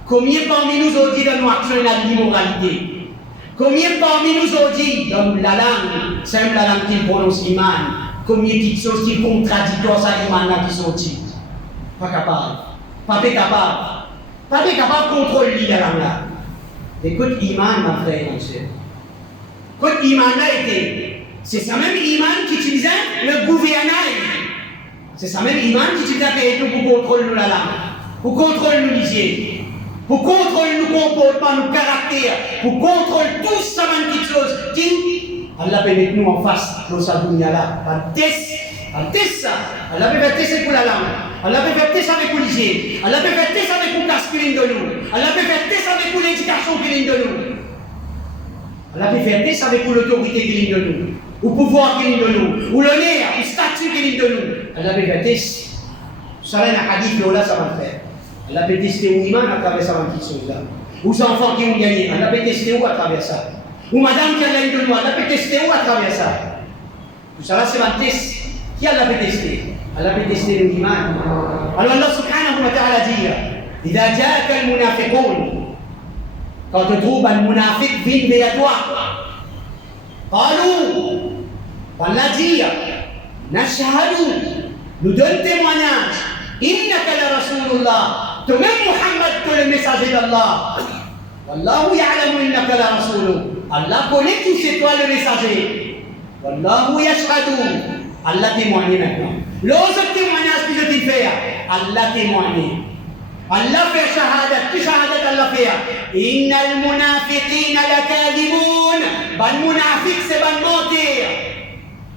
Combien parmi nous aujourd'hui dans nos actions à l'immoralité? Combien parmi nous aujourd'hui dans la langue, c'est la langue qui prononce l'iman? Combien de choses qui sont contradictoires à l'iman qui sont dites? Pas capable. Pas capable. Pas capable de contrôler la langue là. Écoute, iman, ma frère, mon cher. Écoute, iman là était. C'est ça même iman qui utilisait le gouvernail. C'est ça même iman qui utilisait pour contrôler la langue. pour contrôler nos lisiers, pour contrôler nos comportements, nos caractères, pour contrôler tout ça, même quelque chose. Qui Allah peut mettre nous en face de sa dunya là. Ça. Allah peut faire tester pour la langue. Allah peut faire tester avec l'hygiène. Allah peut faire tester avec le casque qui de nous. Allah peut faire tester avec l'éducation qui de nous. Allah peut faire tester avec l'autorité qui de nous. Ou pouvoir qui de nous. Ou l'honneur, ou statut qui de nous. Allah peut faire tester. Ça là, un hadith là, ça va faire. Allah peut tester aux imams à travers ça, petites choses là. Aux enfants qui ont gagné, Allah peut tester où à travers ça. Ou madame qui a gagné de nous, Allah peut tester où à travers ça. Tout ça là, c'est un test. Qui Allah peut tester? Allah peut tester les imams. Alors Allah subhanahu wa ta'ala dit إذا جاءك المنافقون quand tu trouves un munafiq vient vers toi قالوا Allah dit نشهد nous donne témoignage إنك لرسول الله toi-même Muhammad tu es le messager d'Allah والله يعلم إنك لرسوله Allah connaît que c'est toi le messager والله يشهد Allah témoigne maintenant. L'autre témoignage que je t'ai fait, Allah témoigne. Allah fait shahadat, tu shahadat Allah fait. Innal munafiqina lakadibun. Ban munafiq c'est ban mentir.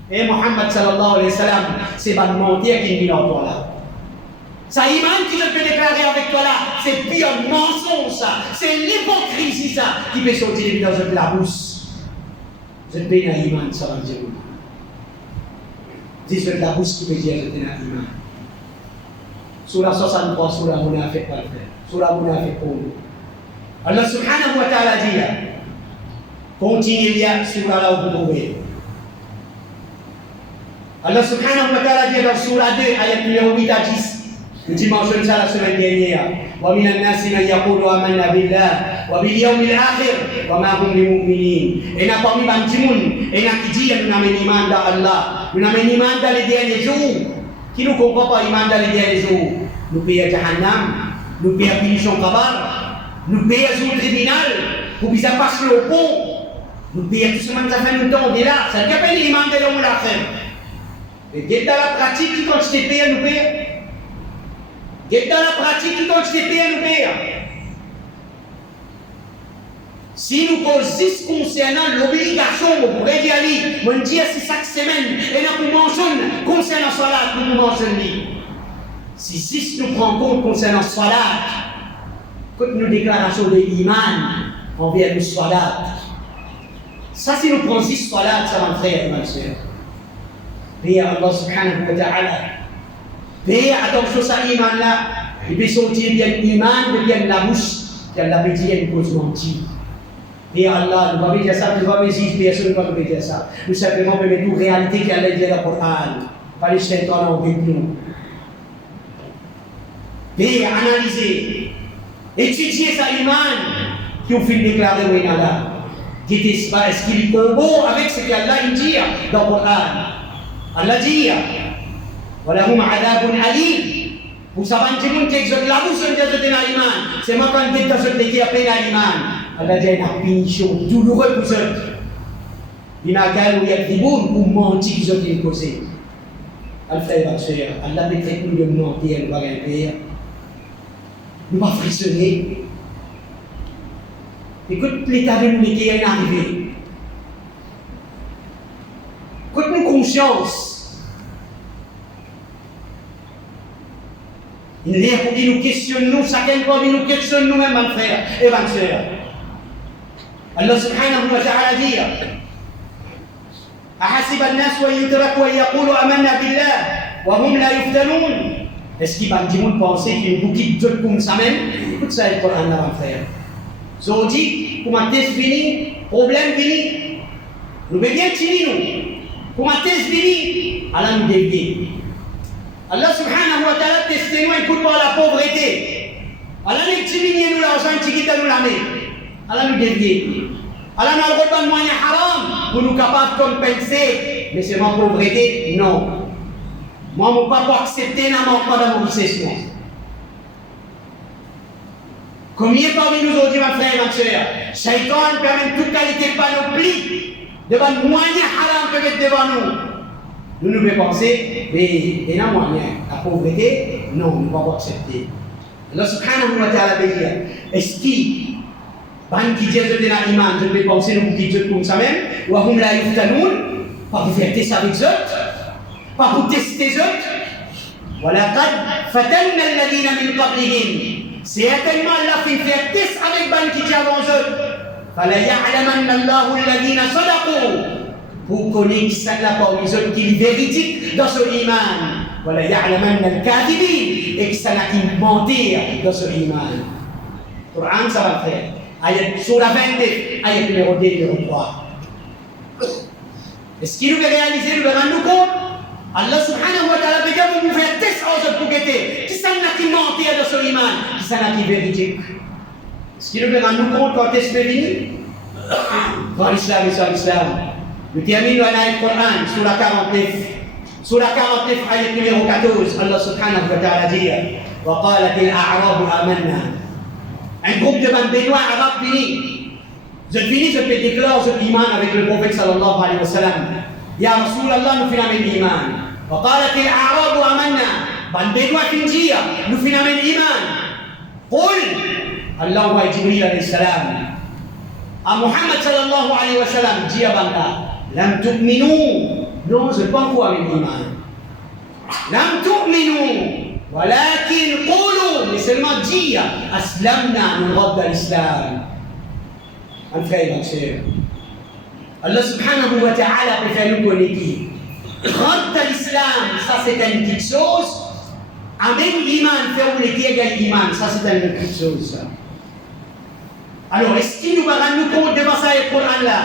Et Muhammad sallallahu alayhi wa sallam, c'est ban mentir qui vit en toi là. Ça iman qui je peux déclarer avec toi là, c'est pire mensonge ça. C'est l'hypocrisie ça qui peut sortir dans la bouche. Je te bénis à iman, ça va dire. Dis de la bouche qui peut dire je t'ai un iman. Surah 63, Surah Munafiq va le faire. Surah Munafiq pour nous. Allah subhanahu wa ta'ala dit, continuez bien, Surah là où vous trouvez. Allah subhanahu wa ta'ala dit dans Surah 2, ayat numéro 8 à 10. Nous dimensionnons ça la semaine dernière. ومن الناس من يقول آمنا بالله وباليوم الآخر وما هم بمؤمنين. Et n'a parmi Bantimoun, et n'a qui dit nous n'avons iman dans Allah, nous n'avons iman dans les derniers jours. Qui nous comprend pas iman dans les derniers jours? Nous payons Jahannam, nous payons punition Kabar, nous payons au tribunal, pour qu'ils passent le pont. Nous payons tout ce que ça fait longtemps, on est là. Ça ne pas l'iman de l'homme la fin. Et dans la pratique, qui quand je t'ai payé, nous payons. Et dans la pratique, qui quand je t'ai payé, nous payons. Si nous posons concernant l'obligation, vous pourrez dire, on dit si chaque semaine, et nous mentionnons concernant Salat, nous mentionnons. Si nous prenons compte concernant Salat, quand nous déclaration de l'Iman envers le Salat, ça si nous prenons 6 Salat, ça va frère et ma soeur. Payez Allah subhanahu wa ta'ala. Payez attention à l'Iman là, et puis sortir bien l'Iman, de bien la bouche, qu'elle a dit une cause mentir. Et Allah, nous ne pouvons pas dire ça, nous ne pouvons pas dire personne, nous ne pouvons pas dire ça. Nous simplement pouvons mettre une réalité qui allait dire dans le Coran, pas les chétans en nous. Et analyser, étudier sa iman, qui ont fait déclarer au Inala. Est-ce qu'il est combo avec ce qu'Allah dit dans le Coran? Allah dit, وَلَهُمْ عَذَابٌ عَلِيمٌ. Pour savoir que les gens qui exercent la bouche de l'iman, c'est moi quand je dis que je appelle l'iman. Allah dit une punition douloureuse pour eux. Il n'a qu'à nous dire pour mentir qu'ils ont causé. Frère et soeur, Allah peut-être nous de mentir, nous va rien faire. Nous va frissonner. Écoute l'état de l'humanité est arrivé. Écoute-nous conscience. Il est pour qu'il nous questionne, nous, chacun fois, il nous questionne nous-mêmes, mon frère et ma soeur. Allah subhanahu wa ta'ala dit أحسب الناس أن يتركوا أن يقولوا آمنا بالله وهم لا يفتنون. Est-ce qu'il va me penser qu'il nous quitte Dieu comme ça même? Écoute ça, le Coran là, mon frère. So dit, pour ma thèse finie, problème fini. Nous veut bien fini nous. Pour ma thèse finie, Allah nous dévie. Allah subhanahu wa ta'ala teste nous, écoute par la pauvreté. Allah nous diminue nous l'argent qui quitte nous la main. Allah nous dévie. Allah n'a le droit de moyen haram pour nous capables de compenser. Mais c'est ma pauvreté? Non. Moi, je ne peux pas accepter n'a pas dans mon richesse. Combien parmi nous aujourd'hui, ma frère et ma soeur, Shaitan permet toute qualité de panoplie devant moyen haram peut mettre devant nous. Nous pouvons penser, mais il y a moyen. La pauvreté, non, nous ne pouvons pas accepter. Allah subhanahu wa ta'ala dit, est-ce qu'il ban qui dit de la iman, je vais penser nous qui Dieu comme ça même, ou à hum la yuftanoun, pas pour faire tester avec eux, pas pour tester eux. وَلَقَدْ فَتَنَّا الَّذِينَ مِنْ قَبْلِهِمْ. Certainement Allah fait faire test avec ban qui dit avant eux. فَلَيَعْلَمَنَّ اللَّهُ الَّذِينَ صَدَقُوا. Pour connaître qui ça là parmi eux qui est véridique dans ce iman. وَلَيَعْلَمَنَّ الْكَاذِبِينَ. Et qui ça n'a qui mentir dans ce iman. Coran ça va faire. Ayat sur la 22, ayat numéro 2, numéro 3. Est-ce qu'il nous veut réaliser, nous veut rendre compte? Allah subhanahu wa ta'ala veut dire vous faire test aux autres pour guetter. Qui ça n'a qui mentir dans ce iman? Qui ça n'a qui véridique? Est-ce qu'il nous veut rendre compte quand est-ce que venu? Dans l'islam et sur l'islam. Nous terminons l'ayat Coran sur la 49. Sur la 49, ayat numéro 14, Allah subhanahu wa ta'ala dit وَقَالَتِ الْأَعْرَابُ آمَنَّا. Un groupe de Bédouins arabes finis. Je finis, je peux déclarer ce iman avec le prophète sallallahu alayhi wa sallam. Ya Rasulallah, nous finissons l'iman. Wa qalat al-a'rabu amanna. Ban Bédouins finissent, nous finissons l'iman. Qul, Allah wa Jibril alayhi salam. À Muhammad sallallahu alayhi wa sallam, dit à Banda, lam tu'minu. Non, je ne pas encore avec l'iman. Lam tu'minu. ولكن قولوا mais seulement dire aslamna min rabb al-islam. Un frère, ma sœur, Allah subhanahu wa ta'ala peut faire nous connaître rabb al-islam, ça c'est une petite chose. Avec l'iman, faire vous le dire l'iman, ça c'est une petite chose. Alors est-ce qu'il nous va rendre compte devant ça et Coran là?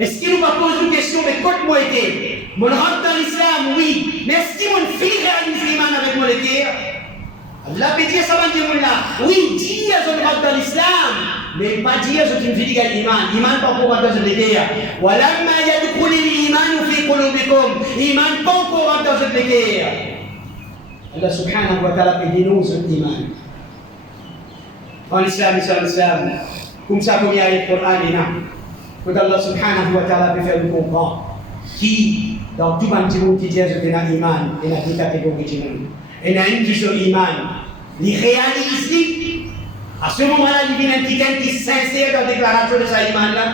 Est-ce qu'il nous va poser une question mais quand moi était mon rentre dans l'islam, oui, mais est-ce qu'il mon fille réalise l'iman avec mon équerre? Allah peut dire ça va dire là, oui, dire je rentre dans l'islam, mais pas dire je me dis l'iman. Iman pas pour rentrer dans l'équerre. Walamma yadkhulu al-iman fi qulubikum. Iman pas pour rentrer dans l'équerre. Allah subhanahu wa ta'ala peut dire nous l'iman. En l'islam, comme ça, comme il y a le Coran et là. Que Allah subhanahu wa ta'ala peut faire nous comprendre qui, dans tout le monde qui dit que c'est un iman, et dans toute catégorie de monde, et dans une qui est iman, il réalise, à ce moment-là, il vient un petit qui est sincère dans la déclaration de sa iman-là,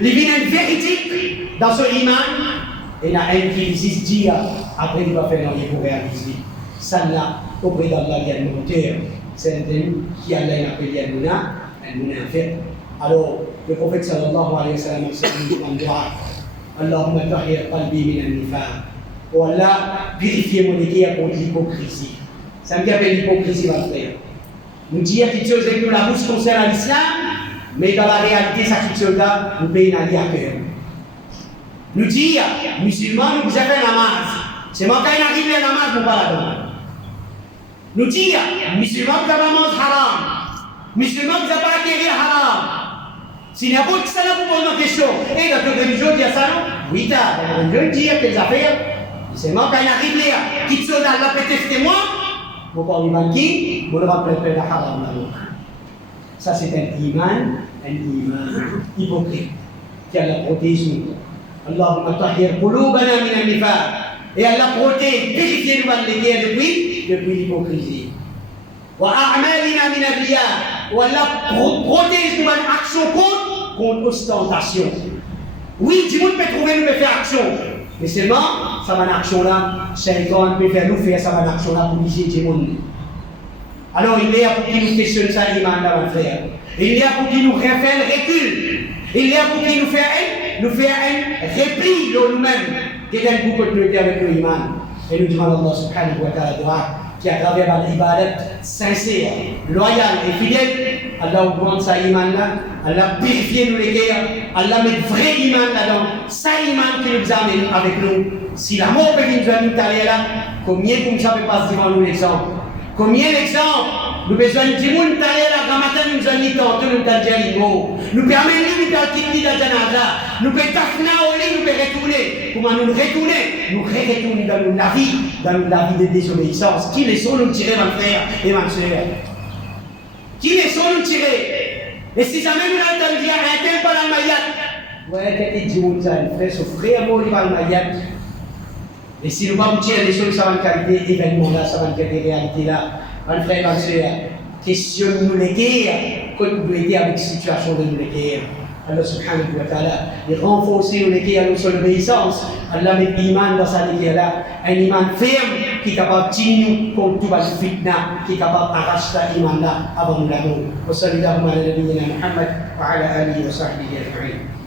il vient un véridique dans ce iman, et il y a un qui existe dire, après il va faire rien pour réaliser. Ça là, auprès d'Allah, il y a une montée, c'est un qui a appelé Al-Muna, Al-Muna en fait. Alors, le prophète sallallahu alayhi wa sallam en doit Allahumma tahhir qalbi min an-nifaq. Oh Allah, purifiez mon cœur contre l'hypocrisie. Ça me rappelle l'hypocrisie, ma frère. Nous disons quelque chose avec nous, la bouche concerne l'islam, mais dans la réalité, ça quelque chose là, nous payons un à cœur. Nous disons, musulmans, nous avons la namaz. C'est moi qui arrive à la namaz, nous parlons là-dedans. Nous disons, musulmans, nous avons mangé haram. Musulmans, nous avons pas acquérir haram. Si n'importe qui ça là pour poser une question, et dans la religion dit ça non? Oui, dans la religion dit quelles affaires? C'est moi qui arrive là, qui sont dans la pété moi, vous parlez mal qui, vous le rappelez la haram là. Ça c'est un iman hypocrite qui a la protéger. Allahumma tahhir qulubana min an-nifaq. Et Allah protège, purifiez nous depuis l'hypocrisie. Wa a'malina min ar-riya. Ou Allah protège nous une action contre ostentation. Oui, du monde peut trouver nous faire action. Mais seulement, ça va une action là, Shaitan peut faire nous faire ça va une action là pour viser du monde. Alors il est là pour qu'il nous questionne ça, iman là, mon frère. Il est là pour qu'il nous refait un recul. Il est là pour qu'il nous fait un repli de nous-mêmes. Quelqu'un qui peut nous dire avec nous, iman. Et nous demandons Allah subhanahu wa ta'ala qui à travers l'ibadat sincère, loyal et fidèle, Allah augmente sa iman là, Allah purifie nous les cœurs, Allah met vrai iman là-dedans, sa iman qui nous amène avec nous. Si l'amour peut nous amener là, combien comme ça peut passer devant nous l'exemple? Combien l'exemple? Nous besoin de monde là, quand matin nous amène tantôt nous t'as nous permet nous de quitter la janaza, nous peut tafna au lit, nous peut retourner. Comment nous retourner? Nous retourner dans la vie de désobéissance. Qui les sont nous tirer, mon frère et ma soeur? Qui les sont nous tirer? Et si jamais nous entendons dire un tel par la maillette, ouais, qu'est-ce que tu dis, frère, son frère mort par la maillette. Et si nous ne pas tirer les choses, ça va une qualité événement là, ça va une qualité réalité là. Mon frère et ma soeur, questionne-nous les guerres, quand nous aider avec la situation de nous les guerres. Allah subhanahu wa ta'ala, il renforce nous les guerres à notre obéissance. Allah met l'iman dans sa guerre là, un iman ferme qui est capable de tenir contre tout le fitna, qui est capable d'arracher l'iman là avant nous la donner. Wa sallallahu ala nabiyyina Muhammad wa ala alihi wa sahbihi ajma'in.